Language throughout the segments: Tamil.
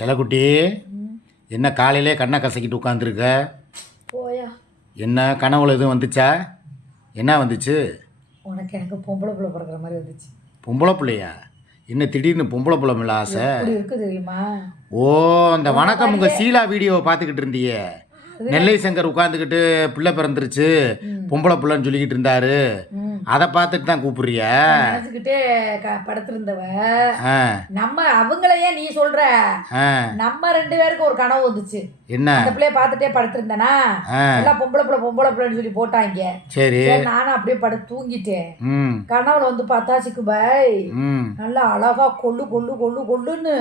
செல்லக்குட்டி, என்ன காலையிலே கண்ணை கசக்கிட்டு உட்காந்துருக்க? போயா. என்ன கனவுல எதுவும் வந்துச்சா? என்ன வந்துச்சு? எனக்கு பொம்பளை பிள்ளை பிறக்கிற மாதிரி வந்துச்சு. பொம்பளை பிள்ளையா? என்ன திடீர்னு பொம்பளை பிள்ளை மேல ஆசை? இருக்கு தெரியுமா? ஓ, அந்த வணக்கம் உங்கள் சீலா வீடியோவை பார்த்துக்கிட்டு இருந்தியே, நெல்லை சங்கர் உட்காந்துக்கிட்டு பிள்ளை பிறந்துருச்சு பொம்பளை பிள்ளைன்னு சொல்லிக்கிட்டு இருந்தாரு, அதை பார்த்துட்டு தான் கூப்பிடுறியா? நினைச்சுக்கிட்டே படுத்திருந்தவ நம்ம அவங்களையே நீ சொல்ற. நம்ம 2 பேருக்கு ஒரு கனவு வந்துச்சு. என்ன? அந்த பிள்ளைய பார்த்துட்டே படுத்திருந்தனா, எல்லாம் பொம்பளை பிள்ளைன்னு சொல்லி போட்டாங்க. சரி, நானும் அப்படியே படுத்து தூங்கிட்டேன். கனவுல வந்து பார்த்தா சிக்குபாய் நல்லா அழகா கொள்ளுன்னு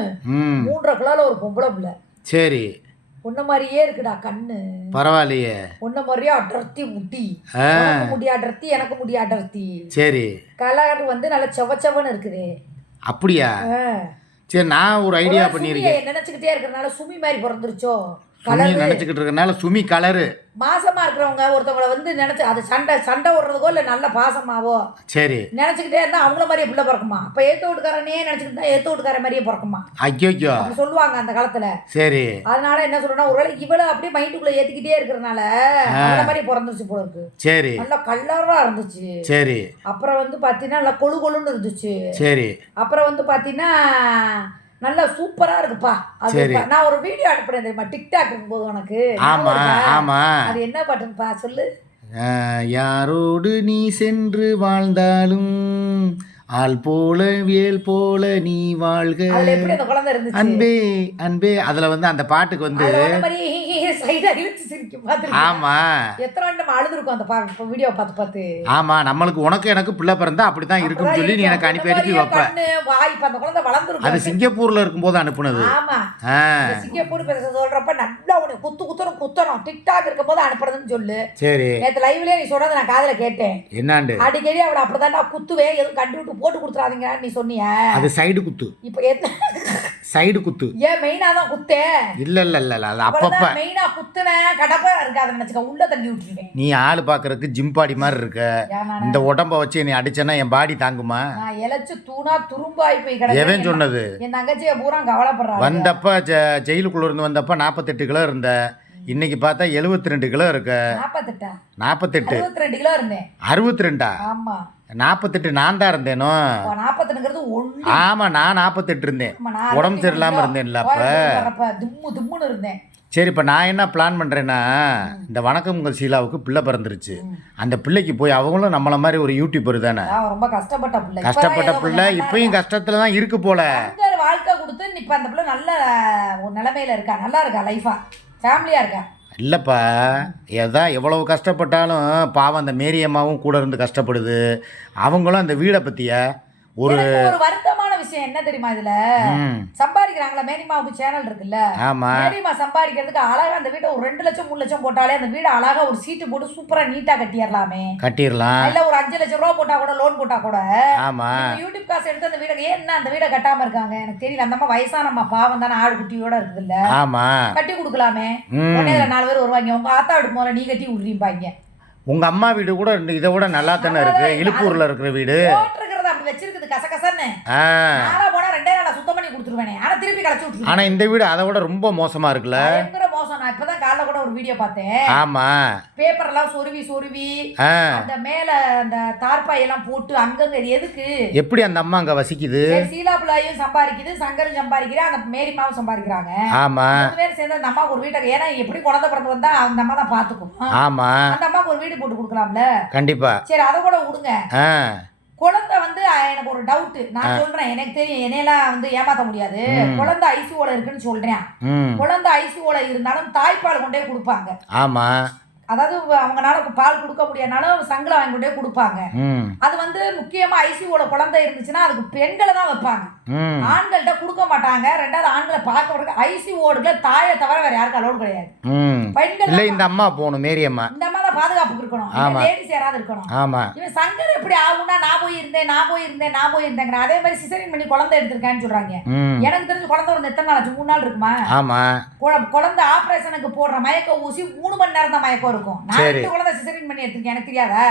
3.5 கிலோல ஒரு பொம்பளை பிள்ளை. சரி, உன்ன மாதிரியே இருக்குடா கண்ணு. பரவாயில்லையே. உன்ன மாதிரியே அடர்த்தி முடி, முடி அடர்த்தி, எனக்கு முடி அடர்த்தி. சரி, கலர் வந்து நல்ல செவச்சவன்னு இருக்குது. அப்படியா? சரி, நான் ஒரு ஐடியா பண்ணிருக்கேன். நினைச்சுக்கிட்டே இருக்கிறனால சுமி மாதிரி பிறந்துருச்சோ? நினைச்சுக்கிட்டு இருக்கனால சுமி கலரு. மாசமா இருக்கிறவங்க ஒருத்தவங்களை வந்து நினைச்சு அது சண்டை ஓடுறதுக்கோ இல்ல நல்ல பாசமாவோ சரி நினைச்சுக்கிட்டே இருந்தா அவங்கள மாதிரியே பிள்ளை பிறக்குமா? அப்ப ஏத்த வீட்டுக்காரனே நினைச்சுக்கிட்டு தான் ஏத்த வீட்டுக்கார மாதிரியே பிறக்குமா? ஐயோ சொல்லுவாங்க அந்த காலத்துல. சரி, அதனால என்ன சொல்றேன்னா, ஒருவேளை இவ்வளவு அப்படியே மைண்டுக்குள்ள ஏத்திக்கிட்டே இருக்கிறதுனால அந்த மாதிரி பிறந்துருச்சு போல இருக்கு. சரி, நல்லா கலரா இருந்துச்சு. சரி, அப்புறம் வந்து பாத்தீங்கன்னா நல்லா கொழுன்னு இருந்துச்சு. சரி, அப்புறம் வந்து பாத்தீங்கன்னா நல்லா சூப்பரா இருக்குப்பா. அது நான் ஒரு வீடியோ அனுப்புறேன் தெரியுமா, டிக்டாக் இருக்கும்போது உனக்கு. ஆமா ஆமா, அது என்ன பாட்டுப்பா சொல்லு. யாரோடு நீ சென்று வாழ்ந்தாலும் ஆள் போல வேல் போல நீ வாழ்க அன்பே அன்பே. அதுல வந்து அந்த பாட்டுக்கு வந்து ஆமா எத்தனை நம்ம அழுதுருக்கோம் அந்த வீடியோ பார்த்து. ஆமா, நம்மளுக்கு உனக்கு எனக்கு பிள்ளை பிறந்தா அப்படித்தான் இருக்குன்னு சொல்லி நீ எனக்கு அனுப்பி வைப்ப. அந்த குழந்தை வளர்ந்துரும். அது சிங்கப்பூர்ல இருக்கும்போது அனுப்புனது. ஆமா, சிங்கப்பூர் பேச சொல்றப்ப நல்லா உனக்கு குத்தணும் டிக்டாக் இருக்கும் போது அனுப்புறதுன்னு சொல்லு. சரி, நேற்று லைவ்லயே நீ சொல்றது நான் காதுல கேட்டேன். என்னாண்டு? அடிக்கடி அவளை அப்படிதான் குத்துவே, எதுவும் கண்டுவிட்டு போட்டு கொடுத்துறாதீங்க நீ சொன்னிய. அது சைடு குத்து. இப்போ என்ன சைடு குத்து? ஏன் மெயினா தான் குத்தே? இல்ல அது அப்பப்ப மெயினா குத்துன கடப்பா இருக்காத நினைச்சுக்க, உள்ள தள்ளி விட்டுருவேன். நீ ஆளு பாக்குறதுக்கு ஜிம் பாடி மாதிரி இருக்க. இந்த உடம்ப வச்சு நீ அடிச்சனா என் பாடி தாங்குமா? நான் எலச்சு தூணா துரும்பாய் போய் கிடக்கு. எவன் சொன்னது? என் தங்கச்சியை பூரா கவலைப்படுறாங்க. வந்தப்ப ஜெயிலுக்குள்ள இருந்து வந்தப்ப 48 கிலோ இருந்த, இன்னைக்கு பார்த்தா 72 கிலோ இருக்க. 48 62 கிலோ இருந்தேன். 62? ஆமா, 48 நான் தான் இருந்தேனோ. 40ங்கிறது ஒண்ணு. ஆமா, நான் 48 இருந்தேன். உடம்பு சரியில்லாம இருந்தேன்ல அப்ப. தும்முன்னு இருந்தேன். சரி, இப்போ நான் என்ன பிளான் பண்ணுறேன்னா, இந்த வணக்கம் உங்கள் சீலாவுக்கு பிள்ளை பிறந்துருச்சு. அந்த பிள்ளைக்கு போய் அவங்களும் நம்மள மாதிரி ஒரு யூடியூபர் தானே, ரொம்ப கஷ்டப்பட்ட பிள்ளை இப்பயும் கஷ்டத்துல தான் இருக்கு போல. வாழ்க்கை கொடுத்து இப்போ அந்த பிள்ளை நல்ல ஒரு நிலைமையில இருக்கா, நல்லா இருக்கா, லைஃபா ஃபேமிலியா இருக்கா. இல்லைப்பா, எதான் எவ்வளவு கஷ்டப்பட்டாலும் பாவம் அந்த மேரியம்மாவும் கூட இருந்து கஷ்டப்படுது. அவங்களும் அந்த வீடை பற்றிய ஒரு வருத்தமான விஷயம் என்ன தெரியுமா, இதுல சம்பாதிக்கிறாங்களா மேரிமாவுக்கு சேனல் இருக்குல்ல. ஆமா, மேரிமா சம்பாதிக்கிறதுக்கு அழகா அந்த வீட்டை ஒரு 2 லட்சம் 3 லட்சம் போட்டாலே அந்த வீடு அழகா ஒரு சீட்டு போட்டு சூப்பரா நீட்டா கட்டிடலாம். இல்ல ஒரு 5 லட்சம் ரூபா போட்டா கூட, லோன் போட்டா கூட. ஆமா, யூடியூப் காசு எடுத்து அந்த வீடை ஏன் அந்த வீடை கட்டாம இருக்காங்க எனக்கு தெரியல. அந்த அம்மா வயசானம்மா பாவம் தானே, ஆடு குட்டியோட இருக்குது இல்ல. ஆமா, கட்டி கொடுக்கலாமே. 4 பேர் வருவாங்க, உங்க ஆத்தா வீடு போற நீ கட்டி விடுறீங்க. உங்க அம்மா வீடு கூட இதை விட நல்லா தானே இருக்கு, இழுப்பூர்ல இருக்கிற வீடு வச்சிருக்குது கசகசன்னு. போனா 2 நாளா சுத்தம் பண்ணி கொடுத்துருவேனே, ஆனா திருப்பி கலச்சு விட்டுருவேன். ஆனா இந்த வீடு அதை விட ரொம்ப மோசமா இருக்குல்ல. மோசம். நான் இப்பதான் காலைல கூட ஒரு வீடியோ பார்த்தேன். ஆமா, பேப்பர் எல்லாம் சொருவி அந்த மேல அந்த தார்பாய் எல்லாம் போட்டு அங்கங்க எதுக்கு? எப்படி அந்த அம்மா அங்க வசிக்குது? சீலா பிள்ளையும் சம்பாதிக்குது, சங்கரும் சம்பாதிக்கிறேன், அந்த மேரிமாவும் சம்பாதிக்கிறாங்க. ஆமா, 2 பேரும் சேர்ந்து அந்த அம்மாவுக்கு ஒரு வீட்டுக்கு, ஏன்னா எப்படி குழந்தை பிறந்து வந்தா அந்த அம்மா தான் பாத்துக்கும். ஆமா, அந்த அம்மாவுக்கு ஒரு வீடு போட்டு கொடுக்கலாம்ல. கண்டிப்பா. சரி, அதை கூட விடுங்க. குழந்தை வந்து எனக்கு ஒரு டவுட், நான் சொல்றேன், எனக்கு தெரியும் என்னையெல்லாம் வந்து ஏமாத்த முடியாது. குழந்தை ஐசியூல இருக்குன்னு சொல்றேன். குழந்தை ஐசியூல இருந்தாலும் தாய்ப்பால் கொண்டே கொடுப்பாங்க. ஆமா, அதாவது அவங்களால பால் கொடுக்க முடியாதுனாலும் சங்கலை வாங்கி கொண்டே கொடுப்பாங்க. அது வந்து முக்கியமா ஐசியூல குழந்தை இருந்துச்சுன்னா அதுக்கு பெண்களை தான் வைப்பாங்க, ஆண்கள்கிட்ட கொடுக்க மாட்டாங்க. 2வது ஆண்களை பார்க்க ஐசியூல தாயை தவிர வேற யாருக்கும் அலோடு கிடையாது. பெண்கள் இந்த அம்மா போகணும், மேரியம்மா இந்த அம்மா தான் பாதுகாப்புக்கு இருக்கணும், லேடிஸ் யாராவது இருக்கணும். ஆமா, இவன் சங்கர் எப்படி ஆகும்னா நான் போயிருந்தேன் அதே மாதிரி சிசரின் பண்ணி குழந்தை எடுத்திருக்கேன்னு சொல்றாங்க. எனக்கு தெரிஞ்சு குழந்தை ஒரு எத்தனை நாள் ஆச்சு? 3 நாள் இருக்குமா? ஆமா, குழந்தை ஆபரேஷனுக்கு போடுற மயக்க ஊசி 3 மணி நேரம் தான் மயக்கம் இருக்கும். நான் 2 குழந்தை சிசரின் பண்ணி எடுத்திருக்கேன், எனக்கு தெரியாதா?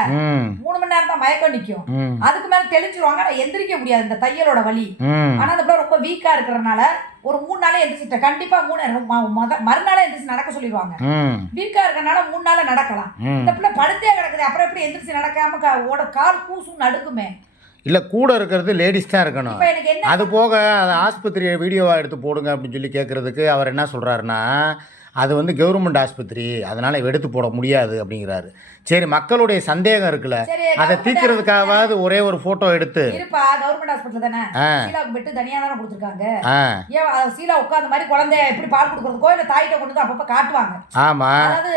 3 மணி நேரம் தான் மயக்கம் நிக்கும். அதுக்கு மேல தெளிஞ்சிருவாங்க, ஆனா எந்திரிக்க முடியாது இந்த தையலோட வலி. ஆனா அந்த பிள்ளை ரொம்ப வீக்கா இருக்கிறதுனால ஒரு 3 நாளே எந்திரிச்சிட்ட கண்டிப்பா மறுநாளே எந்திரிச்சு நடக்க சொல்லிடுவாங்க. வீக்கா இருக்கனால 3 நாள நடக்கலாம். இந்த பிள்ளை படுத்தே கிடக்குது, அப்புறம் எப்படி எந்திரிச்சு நடக்காம கால் கூசும் நடுக்குமே. இல்லை, கூட இருக்கிறது லேடிஸ் தான் இருக்கணும். அது போக அதை ஆஸ்பத்திரி வீடியோவாக எடுத்து போடுங்க அப்படின்னு சொல்லி கேட்குறதுக்கு அவர் என்ன சொல்கிறாருன்னா, அது வந்து கவர்மெண்ட் ஆஸ்பத்திரி, அதனால் எடுத்து போட முடியாது அப்படிங்கிறாரு. சரி, மக்களுடைய சந்தேகம் இருக்குல்ல, அதை தீர்க்கிறதுக்காவது ஒரே ஒரு ஃபோட்டோ எடுத்து இருப்பா. கவர்மெண்ட் ஹாஸ்பிட்டல் தானே, சீலாவுக்கு பெட்டு தனியாக தானே கொடுத்துருக்காங்க. ஏன் சீலா உட்காந்த மாதிரி குழந்தைய எப்படி பால் கொடுக்குறதுக்கோ இல்லை தாயிட்ட கொண்டு வந்து அப்பப்போ காட்டுவாங்க. ஆமாம், அதாவது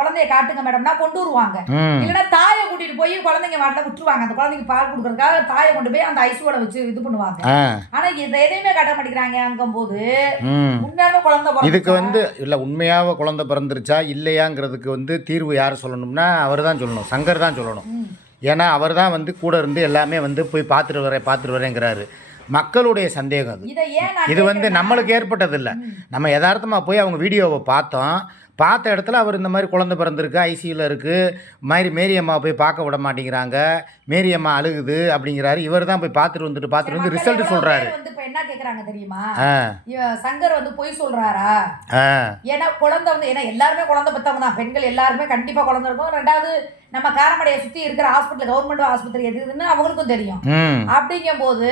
குழந்தைய காட்டுங்க மேடம்னா கொண்டு வருவாங்க. இல்லைன்னா தாயை கூட்டிட்டு போய் குழந்தைங்க வாட்டில் விட்டுருவாங்க. அந்த குழந்தைக்கு பால் கொடுக்குறதுக்காக தாயை கொண்டு போய் அந்த ஐசியோட வச்சு இது பண்ணுவாங்க. ஆனா இதை எதையுமே காட்ட மாட்டேங்கிறாங்க. அங்கும் போது உண்மையாவே குழந்தை இதுக்கு வந்து இல்லை, உண்மையாக குழந்தை பிறந்துருச்சா இல்லையாங்கிறதுக்கு வந்து தீர்வு யார் சொல்லணும்னா அவர் தான் சொல்லணும், சங்கர் தான் சொல்லணும். ஏன்னா அவர் தான் வந்து கூட இருந்து எல்லாமே வந்து போய் பார்த்துட்டு வரேங்கிறாரு. மக்களுடைய சந்தேகம் அது. இது வந்து நம்மளுக்கு ஏற்பட்டதில்லை. நம்ம யதார்த்தமாக போய் அவங்க வீடியோவை பார்த்த இடத்துல அவர் இந்த மாதிரி குழந்தை பிறந்திருக்கு, ஐசியூவில் இருக்குது, மேரியம்மா போய் பார்க்க விட மாட்டேங்கிறாங்க, மேரியம்மா அழுகுது அப்படிங்கிறாரு. இவர் தான் போய் பார்த்துட்டு வந்து ரிசல்ட் சொல்கிறாரு. என்ன கேக்குறாங்க தெரியுமா, சங்கர் வந்து பொய் சொல்றாரா? ஏன்னா குழந்தை வந்து, ஏன்னா எல்லாருமே குழந்தை பெற்றவங்க தான், பெண்கள் எல்லாருமே கண்டிப்பா குழந்தை இருக்கும். ரெண்டாவது நம்ம காரமடையை சுத்தி இருக்கிற ஹாஸ்பிட்டல் கவர்மெண்ட் ஆஸ்பத்திரி எதுன்னு அவங்களுக்கும் தெரியும். அப்படிங்கும் போது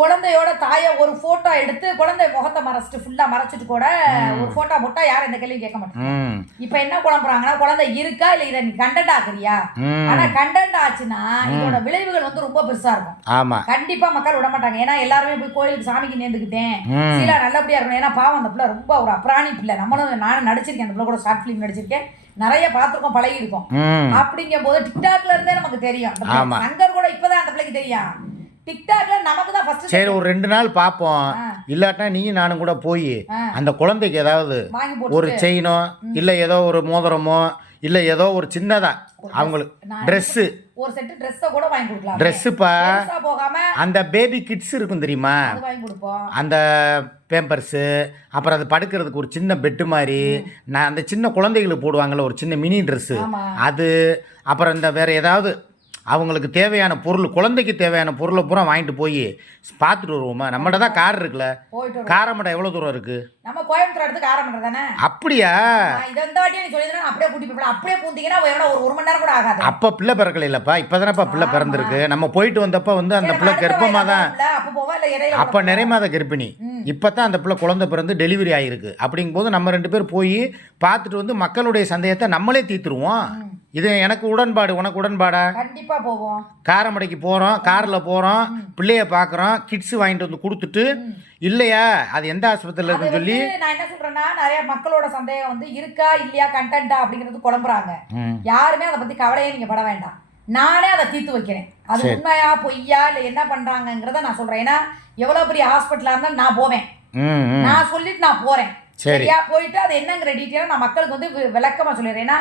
குழந்தையோட தாயை ஒரு போட்டோ எடுத்து குழந்தை முகத்தை மறைச்சிட்டு ஃபுல்லா மறைச்சிட்டு கூட ஒரு போட்டோ போட்டா யாரும் இந்த கேள்வி கேட்க மாட்டாங்க. இப்ப என்ன குழம்புறாங்கன்னா, குழந்தை இருக்கா இல்ல இதை நீ கண்டென்ட் ஆக்குறியா? ஆனா கண்டென்ட் ஆச்சுன்னா இதோட விளைவுகள் வந்து ரொம்ப பெருசா இருக்கும். கண்டிப்பா மக்கள் விட மாட்டாங்க. ஏன்னா எல்லாருமே போய் கோயிலுக்கு சாமிக்கு நேர்ந்துக்கிட்டேன், சீலா நல்லபடியா இருக்கணும். ஏன்னா பாவம் அந்த பிள்ளை ரொம்ப ஒரு அப்ராணி பிள்ளை. நானும் நடிச்சிருக்கேன், அந்த பிள்ளை கூட ஷார்ட் பிலிம் நடிச்சிருக்கேன், நிறைய பார்த்துருக்கோம், பழகி இருக்கோம். அப்படிங்கும் போது டிக்டாக்ல இருந்தே நமக்கு தெரியும். சங்கர் கூட இப்பதான் அந்த பிள்ளைக்கு தெரியும். டிக்டாக்ல நமக்கு தான் ஃபர்ஸ்ட். சரி, ஒரு 2 நாள் பார்ப்போம். இல்லாட்டா நீயும் நானும் கூட போய் அந்த குழந்தைக்கு ஏதாவது ஒரு செயினோ இல்லை ஏதோ ஒரு மோதிரமோ இல்லை ஏதோ ஒரு சின்னதா அவங்களுக்கு ட்ரெஸ்ஸு, ஒரு செட் ட்ரெஸ்ஸை கூட வாங்கி கொடுக்கலாம். ட்ரெஸ்ஸுப்பா, போகாம அந்த பேபி கிட்ஸ் இருக்கும் தெரியுமா, வாங்கி கொடுப்போம். அந்த பேம்பர்ஸு, அப்புறம் அது படுக்கிறதுக்கு ஒரு சின்ன பெட்டு மாதிரி, நான் அந்த சின்ன குழந்தைகளுக்கு போடுவாங்கள்ல ஒரு சின்ன மினி ட்ரெஸ்ஸு, அது, அப்புறம் இந்த வேறு ஏதாவது அவங்களுக்கு தேவையான பொருள், குழந்தைக்கு தேவையான பொருளை பூரா வாங்கிட்டு போய் பார்த்துட்டு வருவோமா? நம்மகிட்ட தான் கார் இருக்குல்ல, காரமடை எவ்வளோ தூரம் இருக்கு? நம்ம கோயம்புத்தூர் அடுத்து காரமடை தானே. அப்படியா? இதை இந்த வாட்டி நீ சொல்லிடுறேன், அப்படியே கூட்டி போய் அப்படியே பூந்திங்கன்னா ஒரு மணி நேரம் கூட ஆகாது. அப்போ பிள்ளை பிறக்கல இல்லப்பா, இப்போதானப்பா பிள்ளை பிறந்திருக்கு. நம்ம போயிட்டு வந்தப்போ வந்து அந்த பிள்ளை கர்ப்பமாக தான், அப்போ நிறைய மாத கர்ப்பிணி. இப்போ தான் அந்த பிள்ளை குழந்தை பிறந்து டெலிவரி ஆகிருக்கு. அப்படிங்கும்போது நம்ம 2 பேர் போய் பார்த்துட்டு வந்து மக்களுடைய சந்தேகத்தை நம்மளே தீர்த்துருவோம். இது எனக்கு உடன்பாடு, உனக்கு உடன்பாடா? கண்டிப்பா போவோம். காரமடைக்கு போகிறோம், காரில் போகிறோம், பிள்ளைய பார்க்குறோம், கிட்ஸ் வாங்கிட்டு வந்து கொடுத்துட்டு, இல்லையா அது எந்த ஆஸ்பத்திரியில் இருக்குன்னு சொல்லி. நான் என்ன சொல்கிறேன்னா, நிறைய மக்களோட சந்தேகம் வந்து இருக்கா இல்லையா கண்டென்ட்டா அப்படிங்கிறது குழம்புறாங்க. யாருமே அதை பற்றி கவலையே நீங்கள் பட வேண்டாம். நானே அதை தீர்த்து வைக்கிறேன். அது உண்மையா பொய்யா இல்லை என்ன பண்ணுறாங்கங்கிறத நான் சொல்கிறேன். ஏன்னா எவ்வளோ பெரிய ஹாஸ்பிட்டலாக இருந்தாலும் நான் போவேன், நான் சொல்லிட்டு நான் போகிறேன். சரியா? போயிட்டு அது என்னங்கிற டீட்டெயிலாக நான் மக்களுக்கு வந்து விளக்கமாக சொல்லிடுறேன். ஏன்னா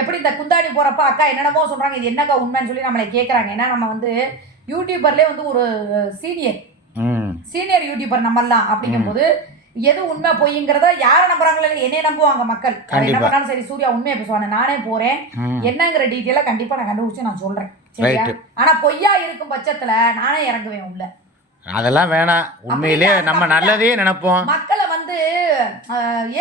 எப்படி இந்த குந்தாடி போகிறப்ப அக்கா என்னென்னமோ சொல்கிறாங்க, இது என்னக்கா உண்மைன்னு சொல்லி நம்மளை கேட்குறாங்க. ஏன்னா நம்ம வந்து யூடியூபர்லேயே வந்து ஒரு சீனியர் யூடியூபர் நம்மலாம். அப்படிங்கும்போது எது உண்மை பொய்ங்கிறத யாரை நம்புறாங்களோ என்னைய நம்புவாங்க மக்கள். என்ன பண்ணாலும் சரி, சூர்யா உண்மையை பேசுவாங்க, நானே போகிறேன், என்னங்கிற டீட்டெயிலாக கண்டிப்பாக நான் கண்டுபிடிச்சு நான் சொல்கிறேன். சரியா? ஆனால் பொய்யா இருக்கும் பட்சத்தில் நானே இறங்குவேன் உள்ள. அதெல்லாம் வேணாம், உண்மையிலே நம்ம நல்லதே நினைப்போம். மக்களை வந்து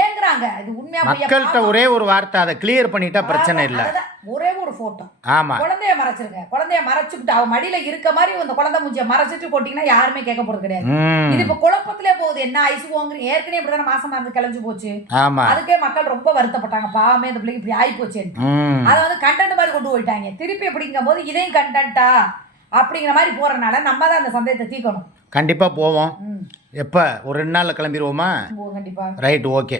ஏங்குறாங்க, இது உண்மையா மக்கள்கிட்ட ஒரே ஒரு வார்த்தை அதை கிளியர் பண்ணிட்டா பிரச்சனை இல்லை. ஒரே ஒரு போட்டோ, ஆமா, குழந்தைய மறைச்சிருங்க, குழந்தைய மறைச்சுட்டு அவ மடியில இருக்க மாதிரி அந்த குழந்தை மூஞ்சிய மறைச்சிட்டு போட்டீங்கன்னா யாருமே கேட்க போறது கிடையாது. இது இப்ப குழப்பத்திலே போகுது. என்ன ஐசுவோங்க, ஏற்கனவே இப்படிதான மாசமா இருந்து கிளஞ்சு போச்சு. அதுக்கே மக்கள் ரொம்ப வருத்தப்பட்டாங்க, பாவமே இந்த பிள்ளைக்கு இப்படி ஆகி போச்சு. அதை வந்து கண்டென்ட் மாதிரி கொண்டு போயிட்டாங்க. திருப்பி எப்படிங்கும் போது இதையும் கண்டென்ட்டா அப்படிங்கிற மாதிரி போறதுனால நம்ம தான் அந்த சந்தேகத்தை தீர்க்கணும். கண்டிப்பா போவோம். எப்ப ஒரு 2 நாள்ல கிளம்பிடுவோமா? கண்டிப்பா. Right, okay.